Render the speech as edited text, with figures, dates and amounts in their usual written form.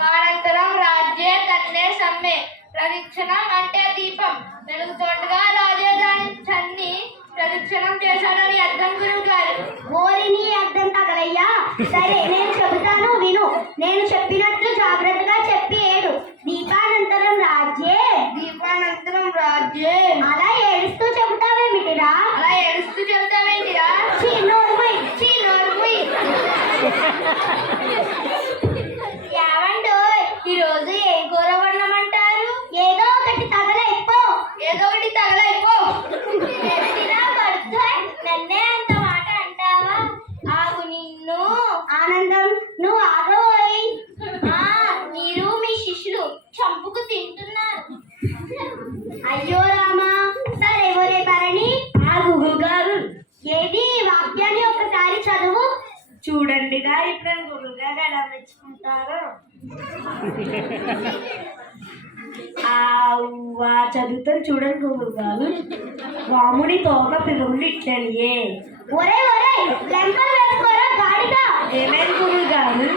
దీపానంతరం రాజ్యే తన్నే సమ్మె. ప్రదక్షిణం అంటే దీపం వెలుగుతోటగా రాజే దాని చన్ని ప్రదక్షిణం చేశాడని అర్థం గురువు గారు. ఓరిని అర్థం తగలయ్యా. సరే నేను చెబుతాను విను. నేను చెప్పినట్లు జాగ్రత్తగా చెప్పి ఏడు. దీపానంతరం రాజ్యే. దీపానంతరం రాజ్యే. అలా ఏడుస్తూ చెబుతావేమిటిరా? అలా ఏడుస్తూ చెబుతావేంటిరా? ఏమండో ఈరోజు ఏం కూర వండమంటారు? ఏదో ఒకటి తగలైపో. ఏదో ఒకటి తగలైపో. నన్నే అంత మాట అంటావా? ఆగు నిన్ను. ఆనందం నువ్వు ఆగబోయి. మీరు మీ శిష్యులు చంపుకు తింటున్నారు. అయ్యో రామా. సరే ఒరే భరణి. గురువు గారు ఏది వాక్యాన్ని ఒక్కసారి చదువు. చూడండిగా ఇప్పుడు గురువుగా ఎలా మెచ్చుకుంటారు. చదువుతాను చూడండి గురువు గారు. వాముని తోక పిరుగులు ఇట్లనియే. ఒరే ఒరే లెంపలు వేసుకోరా గాడిగా. ఏమేం గురువు గారు?